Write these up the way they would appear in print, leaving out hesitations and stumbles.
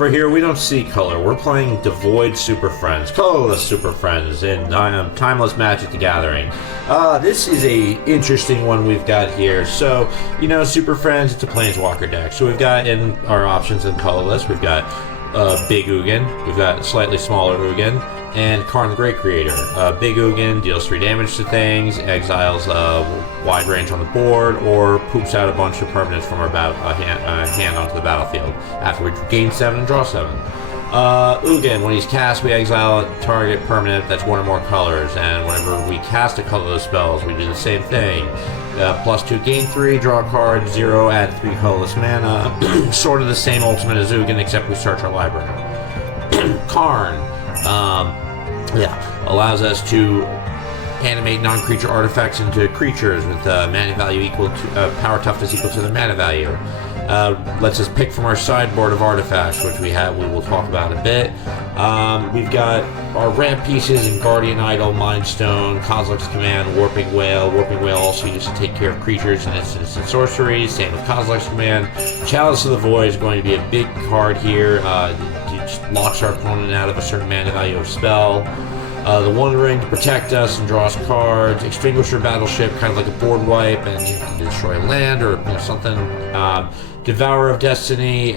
over here, we don't see color. We're playing devoid Super Friends, colorless Super Friends in Timeless Magic: The Gathering. This is a interesting one we've got here. So, you know, Super Friends, it's a planeswalker deck. So we've got in our options in colorless, we've got Big Ugin, we've got slightly smaller Ugin, and Karn the Great Creator. Big Ugin deals 3 damage to things, exiles wide range on the board, or poops out a bunch of permanents from our hand onto the battlefield. After we gain 7 and draw 7. Ugin, when he's cast, we exile a target permanent that's 1 or more colors, and whenever we cast a colorless spells, we do the same thing. +2, gain 3, draw a card, 0, add 3 colorless mana. Sort of the same ultimate as Ugin, except we search our library. Karn, allows us to animate non-creature artifacts into creatures with mana value equal to power toughness equal to their mana value. Lets us pick from our sideboard of artifacts, which we will talk about a bit. We've got our ramp pieces in Guardian Idol, Mind Stone, Kozilek's Command, Warping Whale. Warping Whale also used to take care of creatures and instants and sorceries. Same with Kozilek's Command. Chalice of the Void is going to be a big card here. It just locks our opponent out of a certain mana value of spell. The One Ring to protect us and draw us cards. Extinguisher Battleship, kind of like a board wipe, and you can destroy land or something. Devourer of Destiny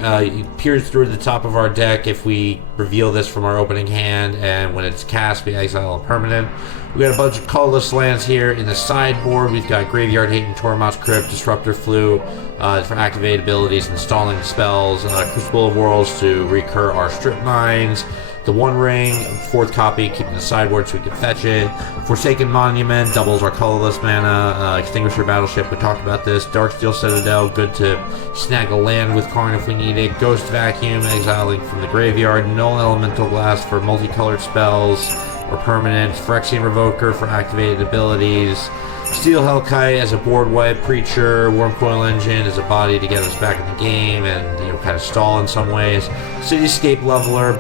peers through the top of our deck if we reveal this from our opening hand, and when it's cast, we exile a permanent. We got a bunch of colorless lands here in the sideboard. We've got Graveyard Hate and Tormod's Crypt, Disruptor Flu for activate abilities, installing spells, Crucible of Worlds to recur our strip mines. The One Ring, 4th copy, keeping the sideboard so we can fetch it. Forsaken Monument, doubles our colorless mana. Extinguisher Battleship, we talked about this. Darksteel Citadel, good to snag a land with Karn if we need it. Ghost Vacuum, exiling from the graveyard. Null Elemental Blast for multicolored spells or permanents. Phyrexian Revoker for activated abilities. Steel Hellkite as a board wipe creature. Wormcoil Engine as a body to get us back in the game and kind of stall in some ways. Cityscape Leveler,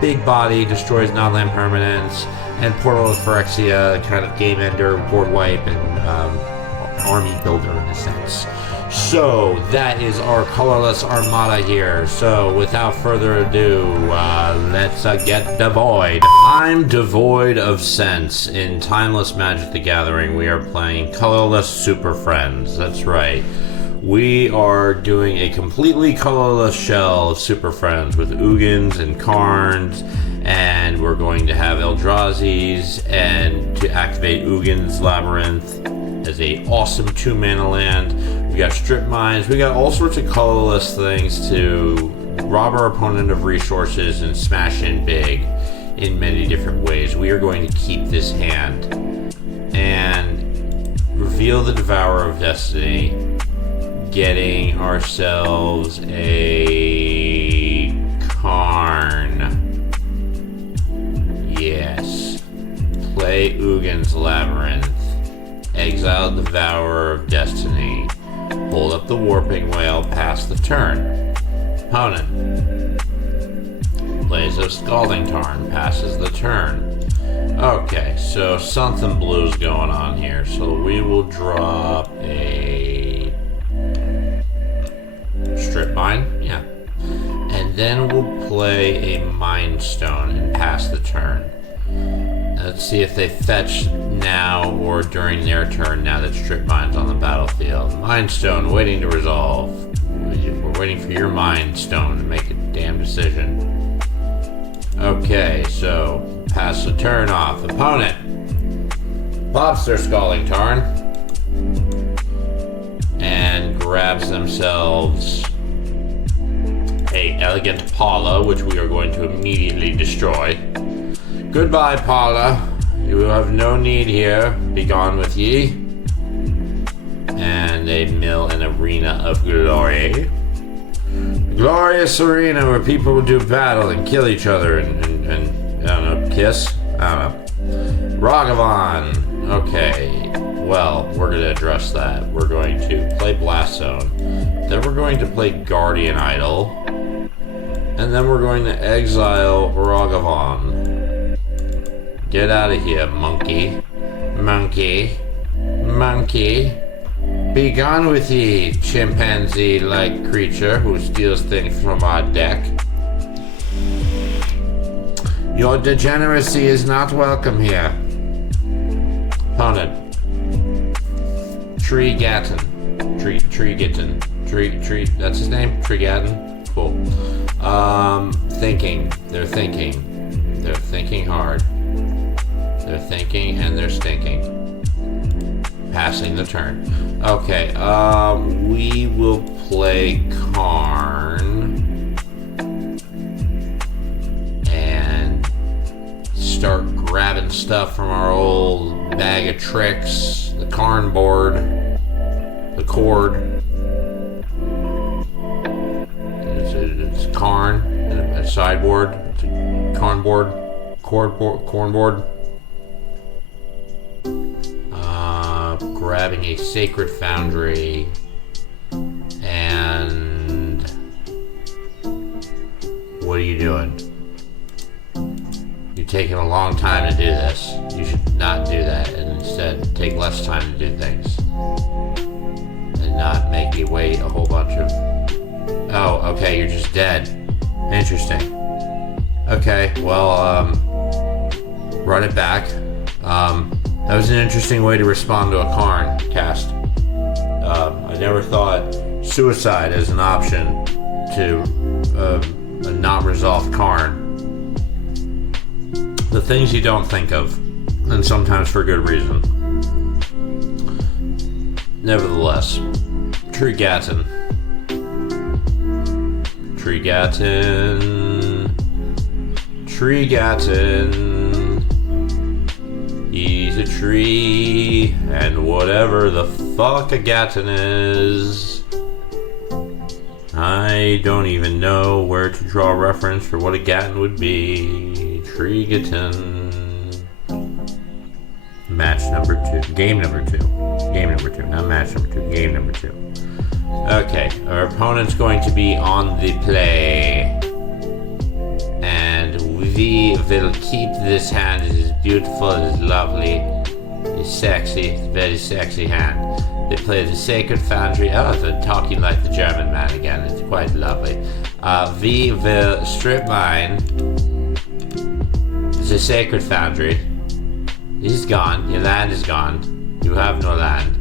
big body, destroys non-land permanents. And Portal of Phyrexia, kind of game ender, board wipe, and army builder in a sense. So that is our colorless armada here. So without further ado, let's get devoid. I'm devoid of sense. In Timeless Magic: The Gathering, we are playing Colorless Super Friends. That's right. We are doing a completely colorless shell of Super Friends with Ugins and Karns, and we're going to have Eldrazi's, and to activate Ugin's Labyrinth as a awesome 2-mana land. We got strip mines. We got all sorts of colorless things to rob our opponent of resources and smash in big in many different ways. We are going to keep this hand and reveal the Devourer of Destiny, getting ourselves a Karn. Yes. Play Ugin's Labyrinth. Exile Devourer of Destiny. Hold up the Warping Whale, pass the turn. Opponent plays a Scalding Tarn, passes the turn. Okay, so something blue's going on here. So we will drop a Strip Mine, yeah. And then we'll play a Mind Stone and pass the turn. Let's see if they fetch now or during their turn now that Strip Mine's on the battlefield. Mind Stone waiting to resolve. We're waiting for your Mind Stone to make a damn decision. Okay, so pass the turn off. Opponent pops their Scalding Tarn and grabs themselves a Elegant Paula, which we are going to immediately destroy. Goodbye, Paula. You have no need here. Be gone with ye. And a mill and arena of glory. Glorious arena where people do battle and kill each other and I don't know, kiss? I don't know. Ragavan. Okay. Well, we're going to address that. We're going to play Blast Zone. Then we're going to play Guardian Idol. And then we're going to exile Ragavan. Get out of here, monkey. Monkey. Monkey. Be gone with ye, chimpanzee-like creature who steals things from our deck. Your degeneracy is not welcome here. Opponent. Tree Gatton. Tree, that's his name? Tree Gatton? Cool. Thinking. They're thinking. They're thinking hard. They're thinking and they're stinking. Passing the turn. Okay, we will play Karn and start grabbing stuff from our old bag of tricks. The Karn board, the cord. It's Karn, a sideboard, it's a Karn board, corn board. Grabbing a Sacred Foundry and what are you doing? You're taking a long time to do this. You should not do that and instead take less time to do things and not make me wait a whole bunch of... Oh, okay, you're just dead. Interesting. Okay, well, run it back. That was an interesting way to respond to a Karn cast. I never thought suicide as an option to a not resolved Karn. The things you don't think of, and sometimes for good reason. Nevertheless, Tree Gatton. He's a tree, and whatever the fuck a Gatton is, I don't even know where to draw reference for what a Gatton would be. Tree Gatton. Match number 2. Game number 2. Not match number 2. Game number 2. Okay, our opponent's going to be on the play. And we will keep this hand. It is beautiful, it is lovely, it's sexy, it's a very sexy hand. They play the Sacred Foundry. Oh, they're talking like the German man again. It's quite lovely. We will strip mine the Sacred Foundry. He's gone. Your land is gone. You have no land.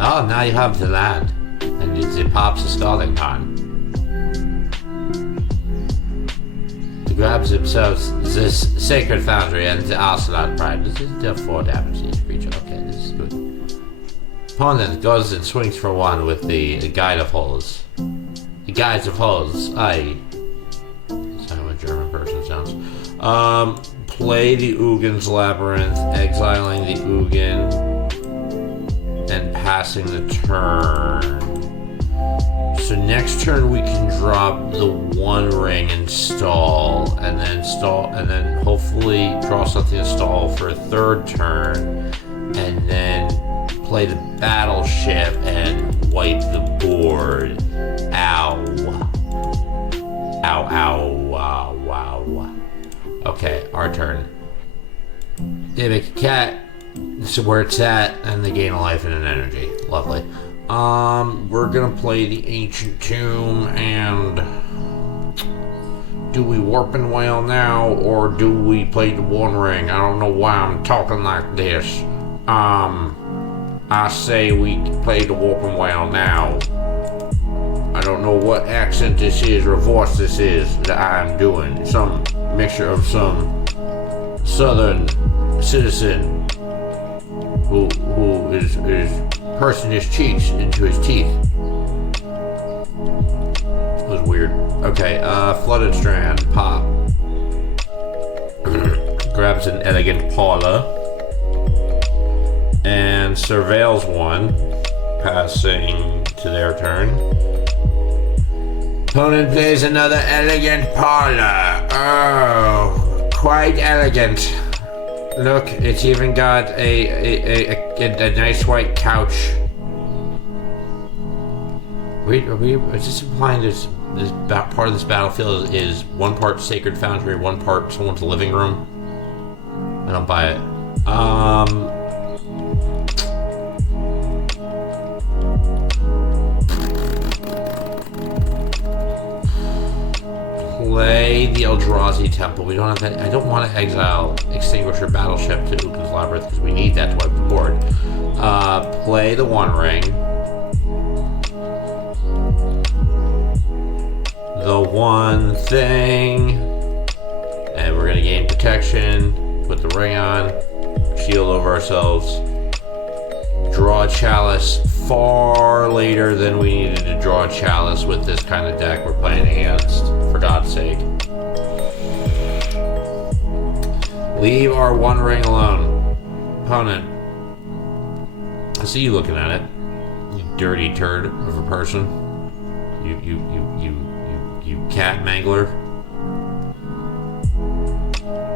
Oh, now you have the land. And it pops a Scalding Tarn. He grabs himself this Sacred Foundry and the Ocelot Pride. This is deal 4 damage to each creature. Okay, this is good. Opponent goes and swings for 1 with the Guide of Holes. The Guides of Holes. That's how a German person sounds. Play the Ugin's Labyrinth, exiling the Ugin, and passing the turn. So next turn we can drop the 1 ring and stall, and then hopefully draw something to stall for a 3rd turn, and then play the battleship and wipe the board. Ow. Ow, ow, wow, wow. Okay, our turn. They make a cat. This is where it's at, and they gain a life and an energy. Lovely. We're gonna play the Ancient Tomb, and do we Warp and Wail now, or do we play the 1 ring? I don't know why I'm talking like this. I say we play the Warp and Wail now. I don't know what accent this is or voice this is that I'm doing. Some mixture of some southern citizen who is pursing his cheeks into his teeth. It was weird. Okay, Flooded Strand, pop. Grabs an Elegant Paula and surveils 1, passing to their turn. Opponent plays another Elegant Paula. Oh, quite elegant. Look, it's even got a nice white couch. Wait, is this implying this part of this battlefield is 1 part Sacred Foundry, 1 part someone's living room? I don't buy it. play the Eldrazi Temple. We don't have that. I don't want to exile Extinguisher Battleship to Ugin's Labyrinth because we need that to wipe the board. Play the One Ring. The one thing. And we're going to gain protection. Put the ring on. Shield over ourselves. Draw a Chalice far later than we needed to draw a Chalice with this kind of deck we're playing against, for God's sake. Leave our One Ring alone. Opponent. I see you looking at it. You dirty turd of a person. You cat mangler.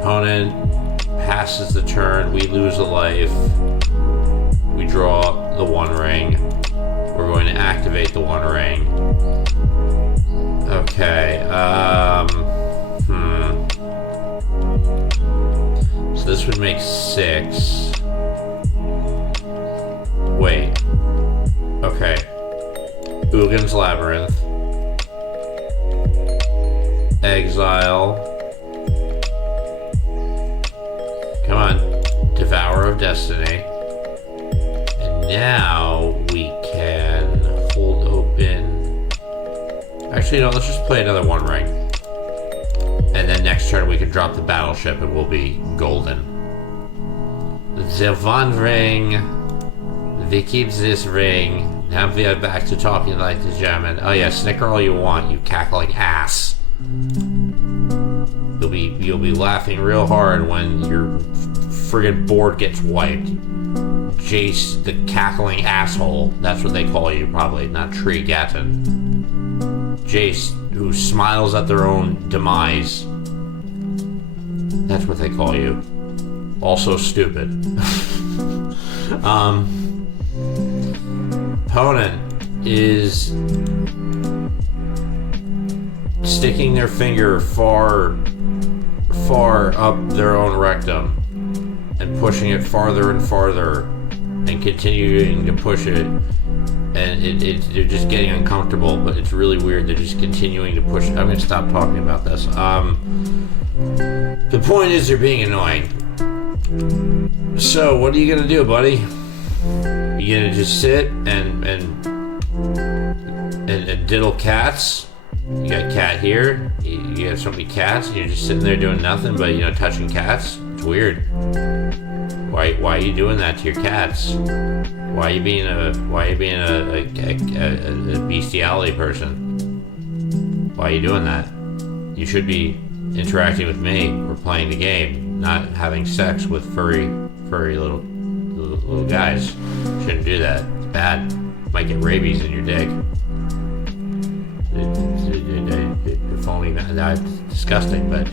Opponent passes the turn. We lose a life. We draw the One Ring. We're going to activate the One Ring. Okay, So this would make 6. Wait. Okay. Ugin's Labyrinth. Exile. Come on. Devourer of Destiny. Now we can hold open. Actually, no, let's just play another One Ring. And then next turn we can drop the Battleship and we'll be golden. The One Ring. We keep this ring. Now we are back to talking like the German. Oh yeah, snicker all you want, you cackling ass. You'll be laughing real hard when your friggin' board gets wiped. Jace, the cackling asshole. That's what they call you, probably, not Tree Gatton. Jace, who smiles at their own demise. That's what they call you. Also stupid. Opponent is sticking their finger far up their own rectum and pushing it farther and farther and continuing to push it, and they're just getting uncomfortable, but it's really weird. They're just continuing to push. I'm gonna stop talking about this. The point is they're being annoying. So what are you gonna do, buddy? You gonna just sit and diddle cats? You got a cat here. You have so many cats. And you're just sitting there doing nothing but touching cats. It's weird. Why are you doing that to your cats? Why are you being a bestiality person? Why are you doing that? You should be interacting with me or playing the game, not having sex with furry little guys. Shouldn't do that. It's bad. Might get rabies in your dick. If only that's disgusting, but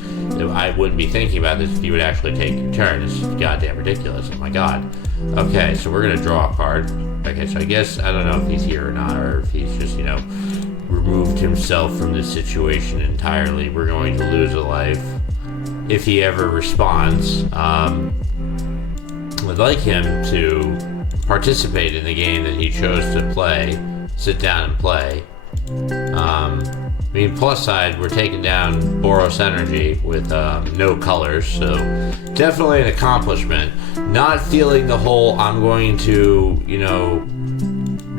I wouldn't be thinking about this if you would actually take your turn. This is goddamn ridiculous. Oh my god. Okay, so we're gonna draw a card. Okay, so I guess I don't know if he's here or not, or if he's just removed himself from this situation entirely. We're going to lose a life if he ever responds. Would like him to participate in the game that he chose to play, sit down and play. Plus side, we're taking down Boros Energy with no colors, so definitely an accomplishment. Not feeling the whole I'm going to,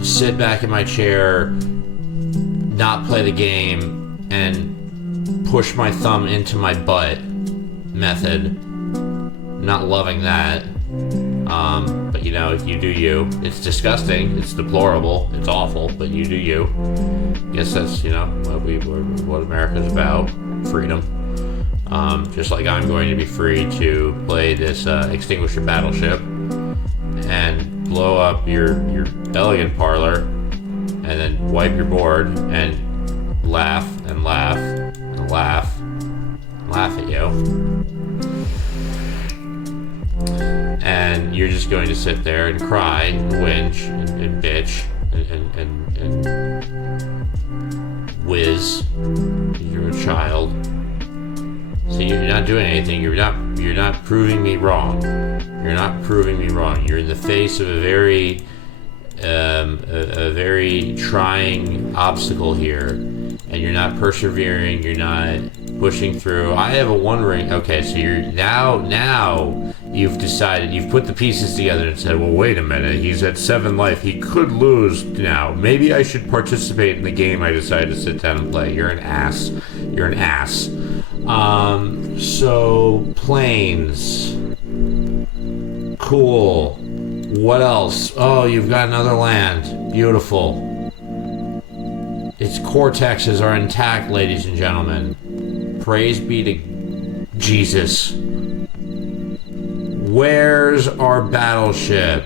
sit back in my chair, not play the game, and push my thumb into my butt method. Not loving that. But you do you. It's disgusting. It's deplorable. It's awful. But you do you. Guess that's what America's about. Freedom. Just like I'm going to be free to play this Extinguisher Battleship and blow up your elegant parlor, and then wipe your board and laugh and laugh and laugh and laugh at you. And you're just going to sit there and cry and whinge and bitch and whiz. You're a child. So you're not doing anything. You're not proving me wrong. You're not proving me wrong. You're in the face of a very trying obstacle here, and you're not persevering. You're not pushing through. I have a 1 ring. Okay, so you're now you've decided, you've put the pieces together and said, well, wait a minute, he's at 7 life. He could lose now. Maybe I should participate in the game I decided to sit down and play. You're an ass. You're an ass. So planes. Cool. What else? Oh, you've got another land. Beautiful. Its cortexes are intact, ladies and gentlemen. Praise be to Jesus. Where's our battleship?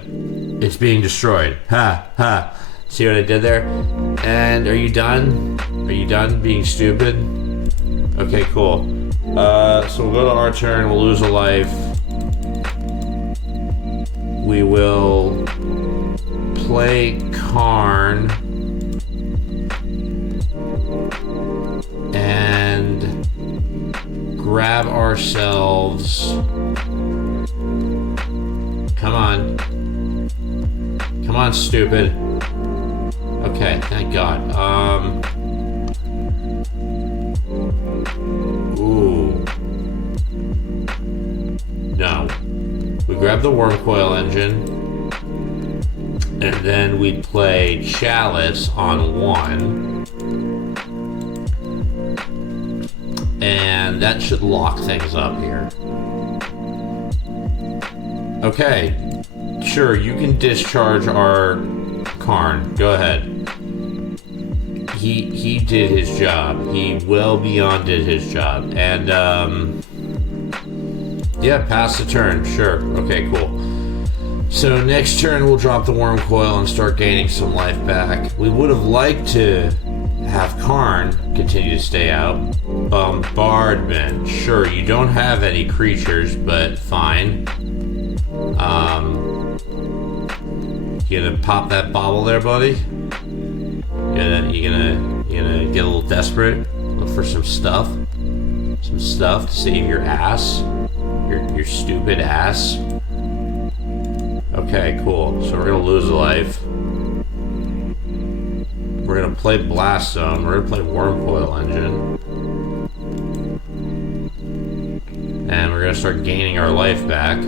It's being destroyed. Ha, ha. See what I did there? And are you done? Are you done being stupid? Okay, cool. So we'll go to our turn. We'll lose a life. We will play Karn and grab ourselves. Come on. Come on, stupid. Okay, thank God. Ooh. No. We grab the Wormcoil engine, and then we play Chalice on 1, and that should lock things up here. Okay, sure, you can discharge our Karn. Go ahead. He did his job. He well beyond did his job, and yeah, pass the turn. Sure. Okay, cool. So next turn we'll drop the Wormcoil and start gaining some life back. We would have liked to have Karn continue to stay out. Bombardment. Sure, you don't have any creatures, but fine. You gonna pop that bobble there, buddy? You gonna get a little desperate? Look for some stuff? Some stuff to save your ass? Your stupid ass. Okay, cool. So we're gonna lose a life. We're gonna play Blast Zone. We're gonna play Wormcoil Engine. And we're gonna start gaining our life back.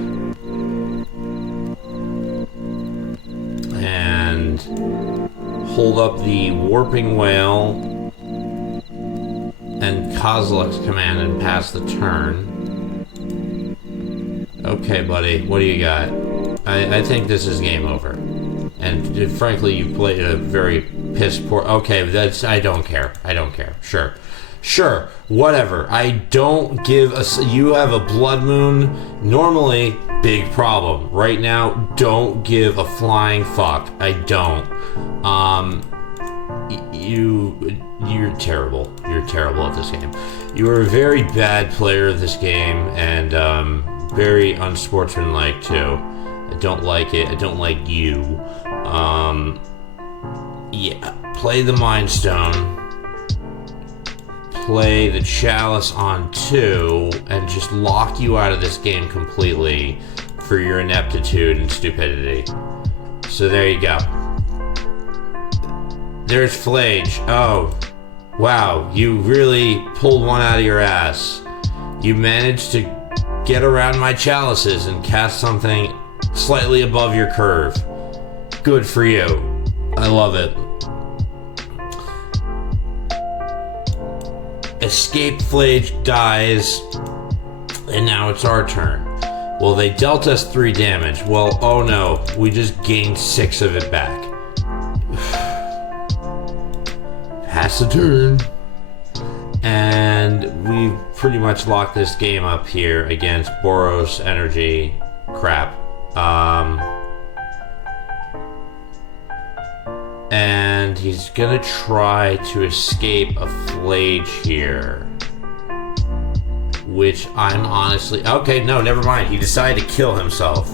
And hold up the Warping Whale and Kozilek's command and pass the turn. Okay, buddy, what do you got? I think this is game over. And frankly, you played a very piss poor. Okay, that's. I don't care. I don't care. Sure, whatever. I don't give a. You have a blood moon. Normally, big problem. Right now, don't give a flying fuck. I don't. You're terrible. You're terrible at this game. You are a very bad player of this game, and very unsportsmanlike too. I don't like it. I don't like you. Yeah. Play the Mind Stone. Play the Chalice on 2, and just lock you out of this game completely for your ineptitude and stupidity. So there you go. There's Flage. Oh, wow. You really pulled one out of your ass. You managed to get around my chalices and cast something slightly above your curve. Good for you. I love it. Escape Flage dies, and now it's our turn. Well, they dealt us 3 damage. Well, oh no, we just gained 6 of it back. Pass the turn. And we've pretty much locked this game up here against Boros Energy crap. And he's gonna try to escape a Flage here, which I'm honestly... Okay, no, never mind. He decided to kill himself.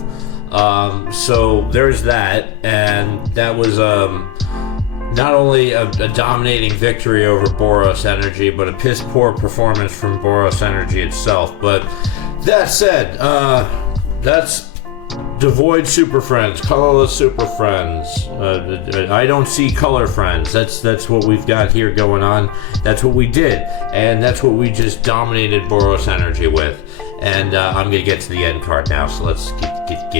So there's that, and that was not only a dominating victory over Boros Energy, but a piss poor performance from Boros Energy itself. But that said, that's Devoid Super Friends, Colorless Super Friends. I don't see color friends. That's what we've got here going on. That's what we did, and that's what we just dominated Boros energy with. And I'm gonna get to the end card now, so let's get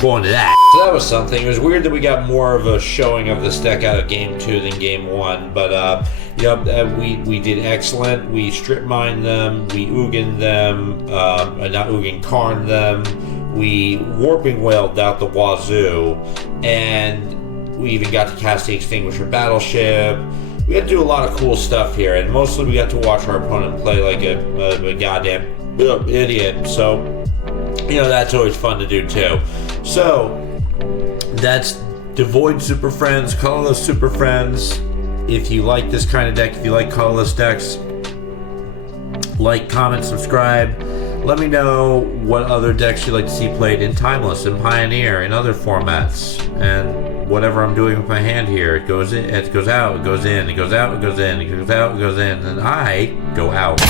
going to that. So that was something. It was weird that we got more of a showing of this deck out of game 2 than game 1, but we did excellent. We strip mined them, we Ugin them, not Ugin, Karn them. We warping wailed out the wazoo, and we even got to cast the Extinguisher Battleship. We had to do a lot of cool stuff here, and mostly we got to watch our opponent play like a goddamn idiot. So, that's always fun to do too. So, that's Devoid Super Friends, Colorless Super Friends. If you like this kind of deck, if you like colorless decks, like, comment, subscribe. Let me know what other decks you'd like to see played in Timeless, in Pioneer, in other formats, and whatever I'm doing with my hand here. It goes in, it goes out, it goes in, it goes out, it goes in, it goes out, it goes in, and I go out.